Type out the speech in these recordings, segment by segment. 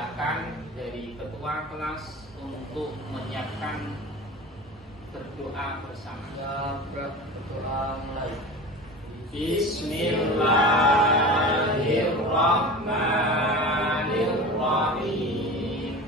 silakan dari ketua kelas untuk menyiapkan berdoa bersama. Berdoa mulai. Bismillahirrahmanirrahim.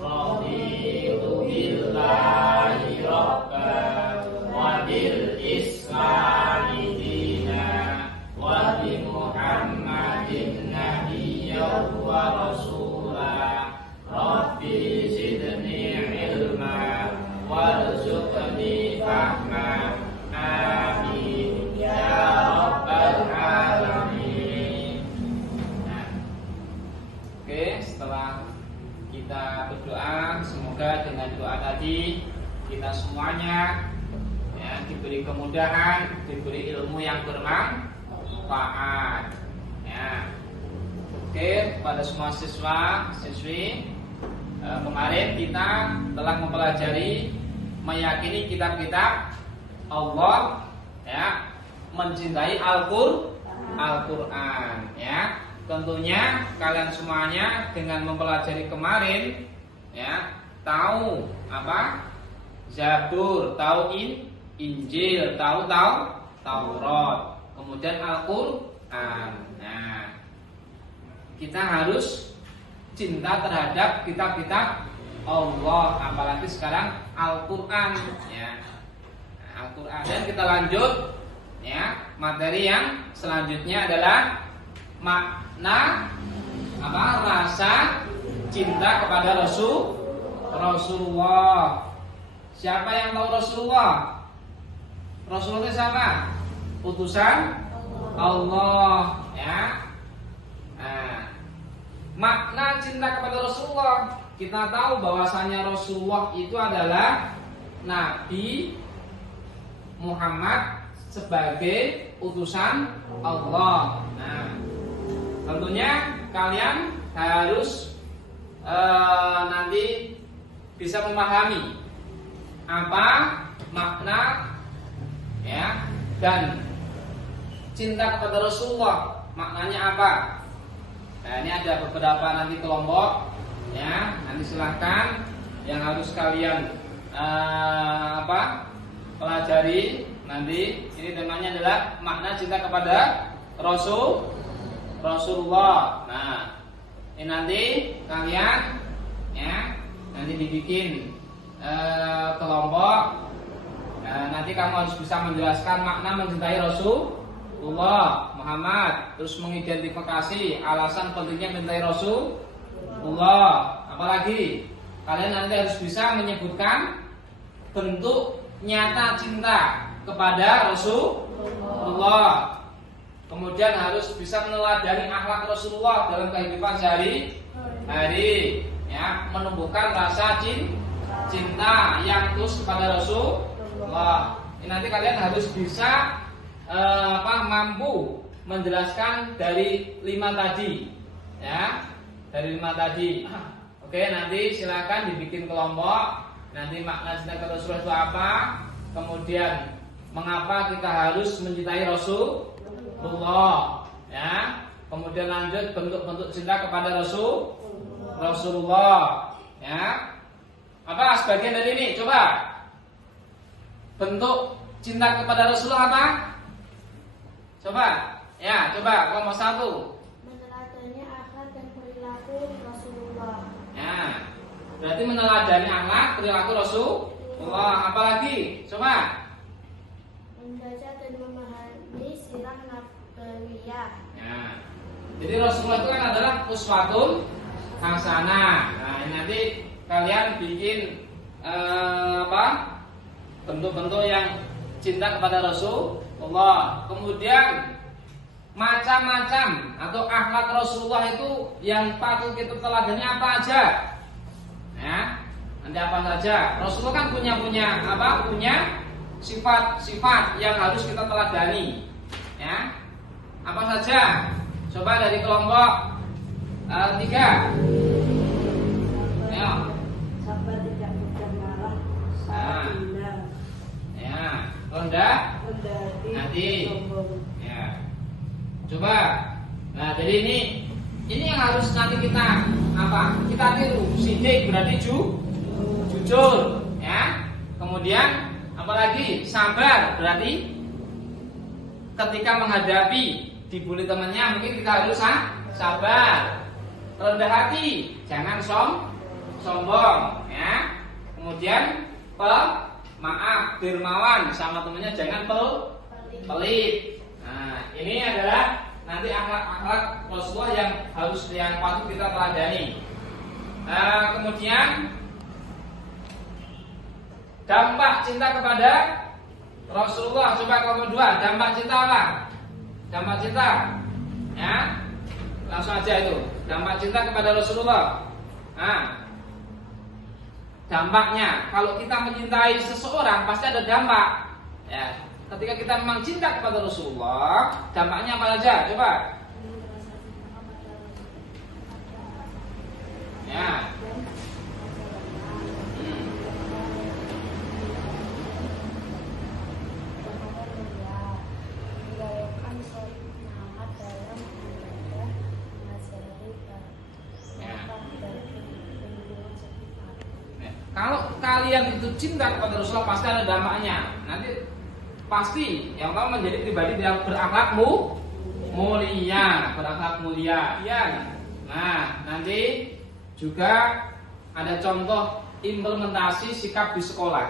Raditu billahi rabban wa bil islami dinan wa bi Muhammadin nabiyyan wa rasulah. Rabbi zidni ilma warzuqni fahma. Amin ya rabbal alamin. Nah, oke, setelah kita berdoa, semoga dengan doa tadi kita semuanya ya, diberi kemudahan, diberi ilmu yang bermanfaat. Ya. Oke, pada semua siswa, siswi, kemarin kita telah mempelajari meyakini kitab-kitab Allah, ya, mencintai Al-Quran, ya. Tentunya kalian semuanya dengan mempelajari kemarin, ya, tahu apa? Zabur, tahu Injil, tahu Taurat, kemudian Al-Quran. Nah, kita harus cinta terhadap kitab-kitab Allah, apalagi sekarang Al-Quran, ya. Al-Quran. Dan kita lanjut, ya, materi yang selanjutnya adalah makna apa? Rasa cinta kepada Rasulullah. Siapa yang tahu Rasulullah? Rasulullah itu siapa? Utusan Allah, ya. Nah, makna cinta kepada Rasulullah, kita tahu bahwasanya Rasulullah itu adalah Nabi Muhammad sebagai utusan Allah. Nah, tentunya kalian harus nanti bisa memahami apa makna, ya, dan cinta kepada Rasulullah maknanya apa. Nah, ini ada beberapa nanti kelompok, ya. Nanti silahkan yang harus kalian pelajari nanti. Ini temanya adalah makna cinta kepada Rasulullah. Nah, ini nanti kalian, ya, nanti dibikin kelompok. Nanti kamu harus bisa menjelaskan makna mencintai Rasulullah Muhammad, terus mengidentifikasi alasan pentingnya mencintai Rasulullah. Apalagi kalian nanti harus bisa menyebutkan bentuk nyata cinta kepada Rasulullah. Kemudian harus bisa meneladani akhlak Rasulullah dalam kehidupan sehari-hari, ya, menumbuhkan rasa cinta yang tulus kepada Rasulullah. Ini nanti kalian harus bisa mampu menjelaskan dari 5 tadi, ya, dari 5 tadi. Oke, nanti silakan dibikin kelompok. Nanti makna cinta kepada Rasulullah itu apa? Kemudian mengapa kita harus mencintai Rasulullah, ya. Kemudian lanjut bentuk-bentuk cinta kepada Rasulullah, ya. Apa sebagian dari ini? Coba. Bentuk cinta kepada Rasulullah apa? Coba. Ya, coba kelompok 1. Meneladani akhlak dan perilaku Rasulullah. Ya. Berarti meneladani akhlak perilaku Rasulullah. Apalagi? Coba. Membaca dan memahami sirah nabawiyah. Ya. Jadi Rasulullah itu kan adalah uswatun hasanah. Nah, ini nanti kalian bikin bentuk-bentuk yang cinta kepada Rasulullah. Kemudian macam-macam atau akhlak Rasulullah itu yang patut kita teladani apa aja? Ya, nanti apa saja? Rasulullah kan punya sifat-sifat yang harus kita teladani. Ya, apa saja? Coba dari kelompok 3. Ayo. Sabar, tidak mudah marah, saat bilang. Ya, rendah hati, sombong. Ya. Coba. Nah, jadi ini yang harus nanti kita apa? Kita tiru. Sidik berarti jujur, ya. Kemudian apalagi sabar berarti ketika menghadapi dibully temannya mungkin kita harus sabar. Rendah hati, jangan sombong, ya. Kemudian maaf, dermawan sama temannya, jangan pelit. Nah, ini adalah nanti akhlak Rasulullah yang patut kita teladani. Kemudian dampak cinta kepada Rasulullah. Coba kelompok 2, dampak cinta apa? Dampak cinta, ya, langsung aja itu. Dampak cinta kepada Rasulullah. Nah, dampaknya kalau kita mencintai seseorang pasti ada dampak, ya. Ketika kita memang cinta kepada Rasulullah, dampaknya apa saja? Coba. Ya. Kalau kalian itu cinta kepada Rasulullah pasti ada dampaknya. Nanti pasti yang pertama menjadi pribadi yang berakhlak mulia. Nah, nanti juga ada contoh implementasi sikap di sekolah.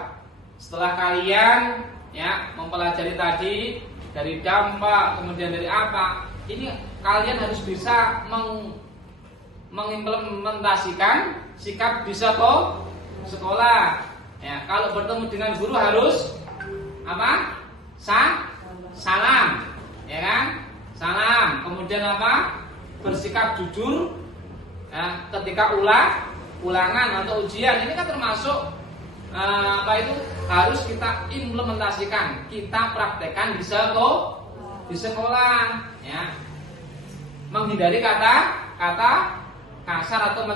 Setelah kalian ya mempelajari tadi dari dampak, kemudian dari apa, ini kalian harus bisa mengimplementasikan sikap di sekolah. Ya, kalau bertemu dengan guru harus apa? Salam, ya kan? Salam. Kemudian apa? Bersikap jujur. Ya, ketika ulangan atau ujian, ini kan termasuk apa itu harus kita implementasikan, kita praktekkan di sekolah. Ya, menghindari kata kasar atau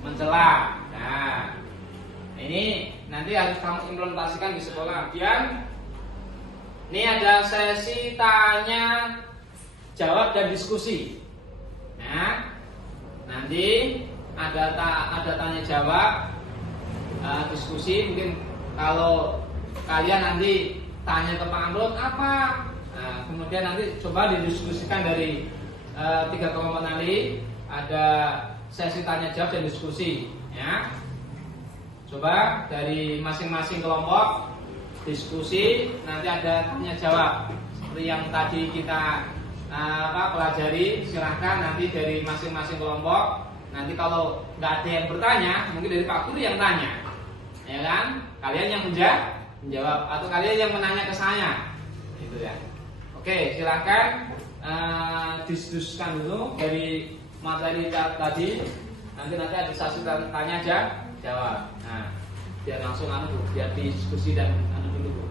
mencela. Nah, ini nanti harus kamu implementasikan di sekolah. Kemudian ini ada sesi tanya jawab dan diskusi. Nah, nanti ada tanya jawab, diskusi. Mungkin kalau kalian nanti tanya ke Pak Amrut apa, nah, kemudian nanti coba didiskusikan dari 3 kelompok tadi. Ada sesi tanya jawab dan diskusi, ya. Coba dari masing-masing kelompok diskusi, nanti ada tanya jawab seperti yang tadi kita pelajari. Silahkan nanti dari masing-masing kelompok. Nanti kalau nggak ada yang bertanya, mungkin dari Pak Guru yang tanya, ya kan? Kalian yang menjawab atau kalian yang menanya ke saya, gitu ya. Oke, silahkan diskusikan dulu dari materi tadi. Nanti ada sesi tanya jawab. Nah, biar langsung biar diskusi dan dulu.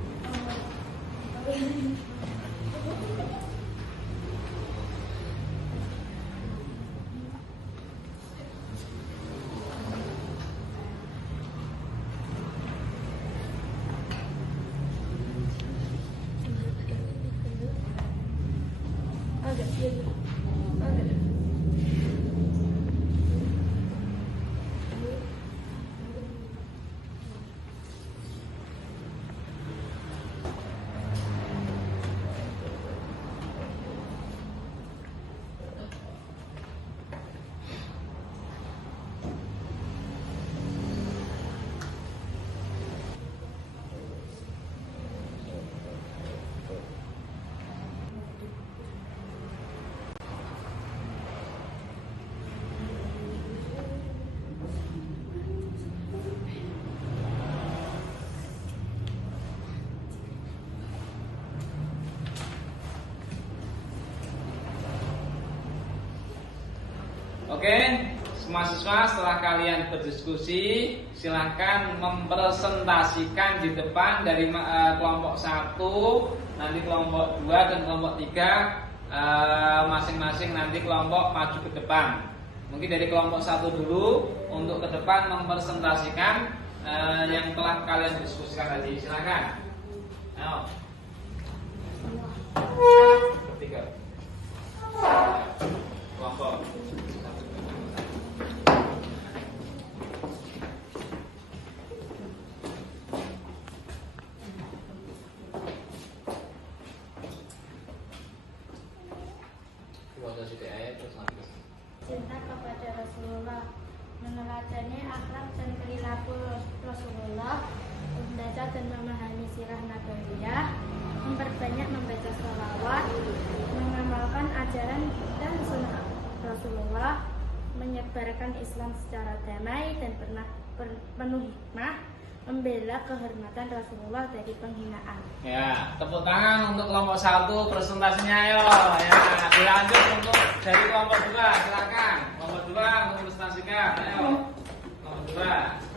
Oke, semua siswa setelah kalian berdiskusi, silahkan mempresentasikan di depan dari kelompok 1, nanti kelompok 2 dan kelompok 3 masing-masing nanti kelompok maju ke depan. Mungkin dari kelompok 1 dulu untuk ke depan mempresentasikan yang telah kalian diskusikan tadi. Silahkan. Ayo. 3 kelompok. sirah nabawiyah, memperbanyak membaca sholawat, mengamalkan ajaran dan sunnah Rasulullah, menyebarkan Islam secara damai dan penuh hikmah, membela kehormatan Rasulullah dari penghinaan. Ya, tepuk tangan untuk kelompok 1 presentasinya ayo. Ya, dilanjut untuk dari kelompok 2, silakan. Kelompok 2 untuk presentasikan. Ayo. Kelompok 2.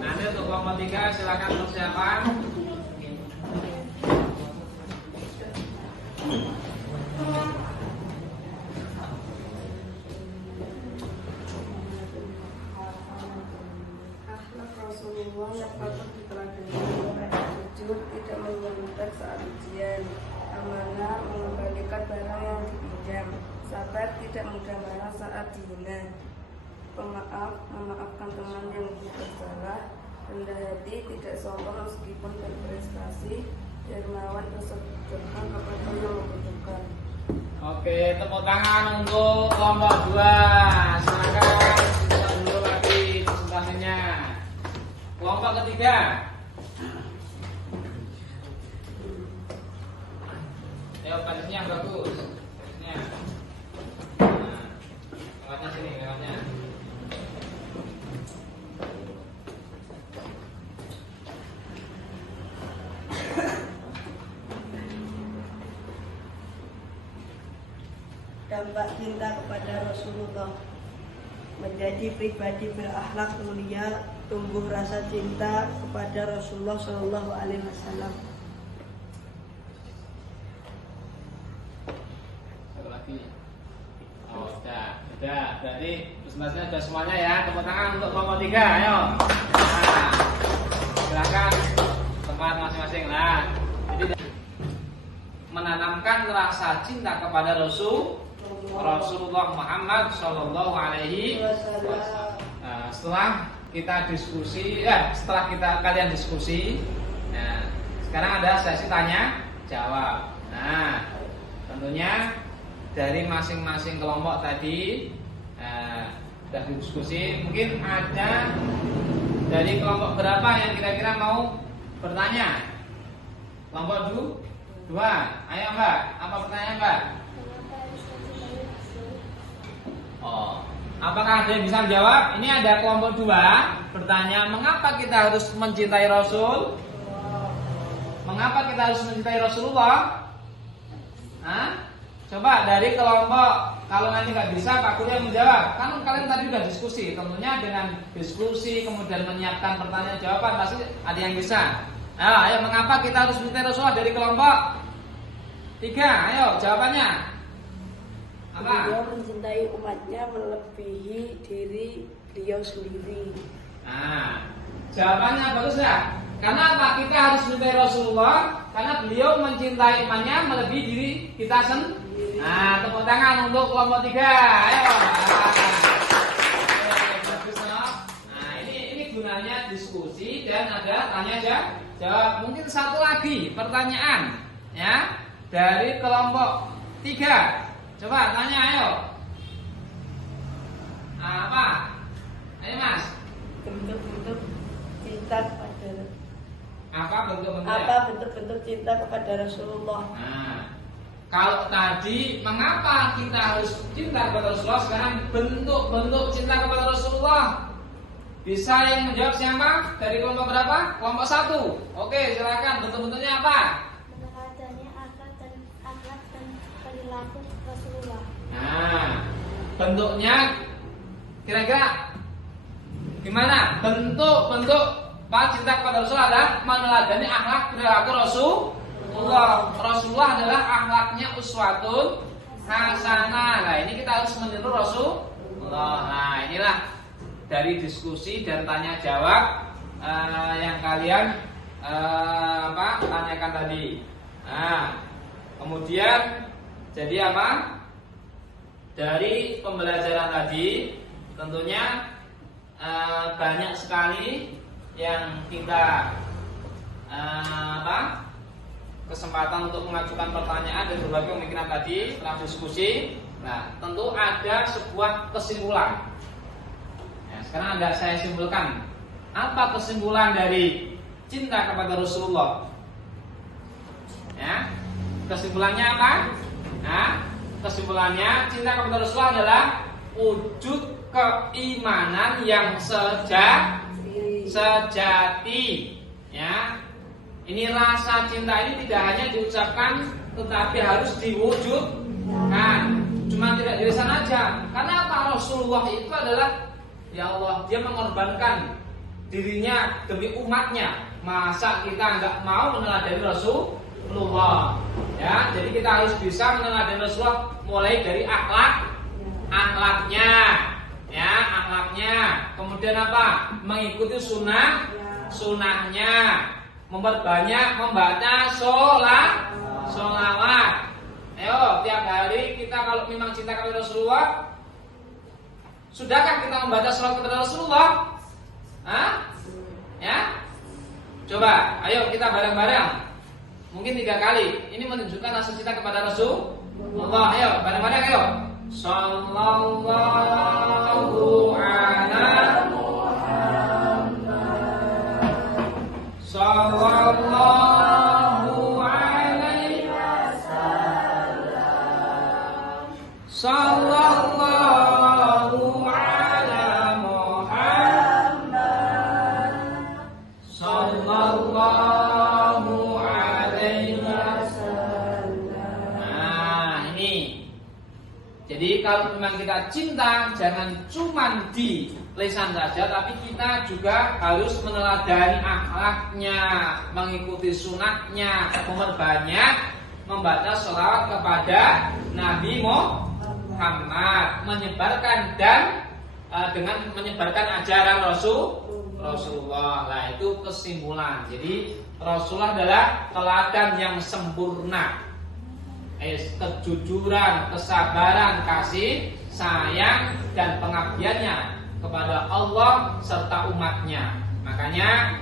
Nanti untuk kelompok 3 silakan persiapan. Akhlak Rasulullah yang patut diteladani adalah jujur, tidak menyembunyikan saat ujian, amanah, mengembalikan barang yang dipinjam, sabar, tidak mudah marah saat dihina, pemaaf, memaafkan teman yang bersalah, rendah hati, tidak sombong meskipun berprestasi, dermawan, bersedekah kepada yang membutuhkan. Oke, tepuk tangan untuk kelompok 2. Silakan kita dulu lagi presentasinya. Kelompok ketiga. Ayo barisnya yang bagus. Barisnya. Nah, lewatnya sini, lewatnya. Dampak cinta kepada Rasulullah: menjadi pribadi berakhlak mulia, tumbuh rasa cinta kepada Rasulullah Shallallahu Alaihi Wasallam. Satu lagi. Oh, sudah. Berarti presentasinya sudah semuanya ya. Tepuk tangan untuk kelompok 3. Ayo. Nah, silakan tempat masing-masing lah. Jadi menanamkan rasa cinta kepada Rasulullah Muhammad Shallallahu Alaihi Wasallam. Setelah kita diskusi, setelah kalian diskusi, nah, sekarang ada sesi tanya jawab. Nah, tentunya dari masing-masing kelompok tadi sudah diskusi. Mungkin ada dari kelompok berapa yang kira-kira mau bertanya? Kelompok 2. Ayo Mbak, apa pertanyaan Mbak? Oh, apakah ada yang bisa menjawab? Ini ada kelompok 2 bertanya, mengapa kita harus mencintai Rasul? Mengapa kita harus mencintai Rasulullah? Hah? Coba dari kelompok, kalau nanti nggak bisa Pak Guru yang menjawab. Kan kalian tadi udah diskusi, tentunya dengan diskusi kemudian menyiapkan pertanyaan jawaban pasti ada yang bisa. Ayo, mengapa kita harus mencintai Rasulullah dari kelompok 3? Ayo, jawabannya. Apa? Beliau mencintai umatnya melebihi diri beliau sendiri. Nah, jawabannya bagus ya. Karena apa? Kita harus mencintai Rasulullah karena beliau mencintai imannya melebihi diri kita sendiri. Nah, tepuk tangan untuk kelompok 3. Ayo. Bagus no? Nah, ini gunanya diskusi dan ada tanya jawab. Mungkin satu lagi pertanyaan ya dari kelompok 3. Coba tanya ayo. Apa? Ayo Mas. Bentuk-bentuk cinta kepada Apa bentuk-bentuk? apa bentuk-bentuk cinta kepada Rasulullah? Nah, kalau tadi mengapa kita harus cinta kepada Rasulullah, sekarang bentuk-bentuk cinta kepada Rasulullah. Bisa yang menjawab siapa? Dari kelompok berapa? Kelompok 1. Oke, silakan. Bentuk-bentuknya apa? Meneladani akhlak dan perilaku Rasulullah. Nah, bentuknya kira-kira gimana? Bentuk cinta kepada Rasul adalah meneladani akhlak perilaku Rasulullah. Rasulullah adalah akhlaknya uswatun hasanah. Nah, ini kita harus meniru Rasulullah. Nah, inilah dari diskusi dan tanya jawab yang kalian tanyakan tadi. Nah, kemudian jadi apa? Dari pembelajaran tadi tentunya banyak sekali yang kita kesempatan untuk mengajukan pertanyaan dan berbagai pemikiran tadi setelah diskusi. Nah, tentu ada sebuah kesimpulan. Nah, sekarang saya simpulkan Apa kesimpulan dari cinta kepada Rasulullah? Ya, kesimpulannya apa? Nah, kesimpulannya cinta kepada Rasulullah adalah wujud keimanan yang sejati. Ya, ini rasa cinta ini tidak hanya diucapkan, tetapi harus diwujudkan. Cuma tidak di lisan aja. Karena apa? Rasulullah itu adalah, ya Allah, dia mengorbankan dirinya demi umatnya. Masa kita nggak mau meneladani Rasulullah? Ya, jadi kita harus bisa meneladani Rasulullah mulai dari akhlaknya, ya, akhlaknya. Kemudian apa? Mengikuti sunnahnya, memperbanyak membaca sholawat. Ayo, tiap hari kita kalau memang cinta kepada Rasulullah, sudahkah kita membaca sholawat kepada Rasulullah? Hah? Ya? Coba, ayo kita bareng-bareng. Mungkin 3 kali. Ini menunjukkan rasa cinta kepada Rasulullah. Ayo, bareng-bareng ayo. Sallallahu ala Muhammad. Sallallahu alaihi wasallam. Sallallahu ala Muhammad. Sallallahu alaihi wasallam. Nah, ini. Jadi kalau memang kita cinta, jangan cuma di lisan saja, tapi kita juga harus meneladani akhlaknya, mengikuti sunatnya, memperbanyak membaca sholawat kepada Nabi Muhammad, menyebarkan dan dengan menyebarkan ajaran Rasulullah. Nah, itu kesimpulan. Jadi Rasulullah adalah teladan yang sempurna. Kejujuran, kesabaran, kasih sayang dan pengabdiannya kepada Allah serta umatnya. Makanya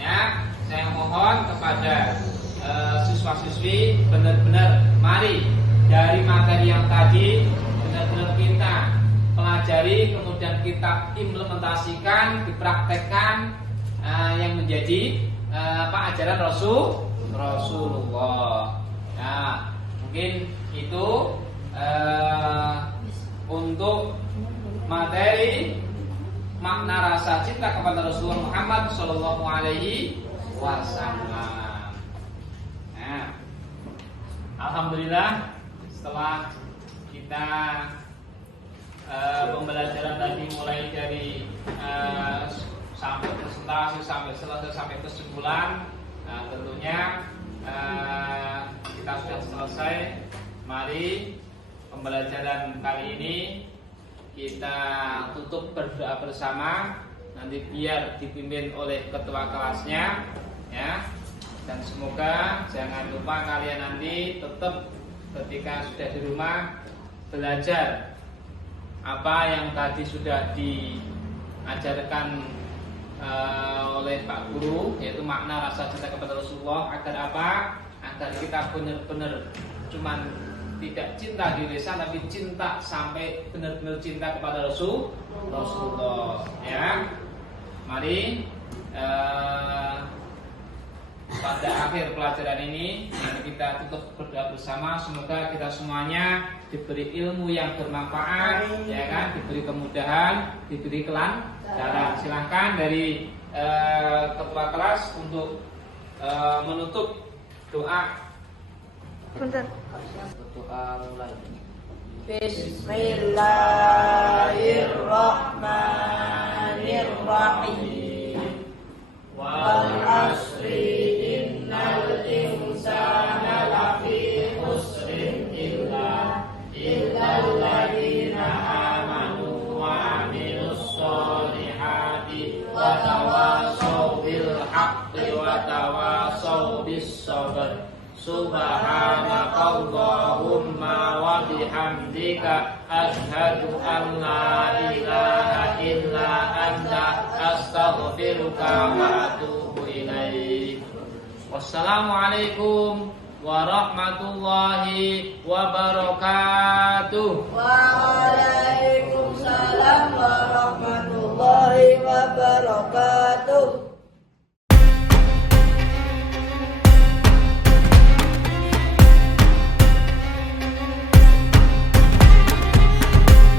ya, saya mohon kepada siswa-siswi benar-benar mari dari materi yang tadi benar-benar kita pelajari, kemudian kita implementasikan, dipraktekkan yang menjadi ajaran Rasulullah. Nah, mungkin itu untuk materi makna rasa cinta kepada Rasulullah Muhammad Sallallahu Alaihi Wasallam. Nah, alhamdulillah setelah kita pembelajaran tadi mulai dari sampai presentasi sampai selesai sampai kesimpulan, tentunya kita sudah selesai. Mari pembelajaran kali ini kita tutup berdoa bersama, nanti biar dipimpin oleh ketua kelasnya, ya. Dan semoga jangan lupa kalian nanti tetap ketika sudah di rumah belajar apa yang tadi sudah diajarkan oleh Pak Guru, yaitu makna rasa cinta kepada Rasulullah. Agar apa? Agar kita benar-benar cuman tidak cinta di lisan, tapi cinta sampai benar-benar cinta kepada Rasulullah. Ya, mari pada akhir pelajaran ini kita tutup berdoa bersama. Semoga kita semuanya diberi ilmu yang bermanfaat, ya kan? Diberi kemudahan, diberi kelancaran. Silahkan dari ketua kelas untuk menutup doa. Doa mulai. Bismillahirrahmanirrahim. Wal asri innal insana lafi khusrin illa alladziina aamanu wa 'amilus sholihaati wa tawassaw bil haqqi wa tawassaw bis sabr. Subhanakallahumma wa bihamdika asyhadu an la ilaha illa anta astaghfiruka wa atubu ilaik. Wassalamualaikum warahmatullahi wabarakatuh.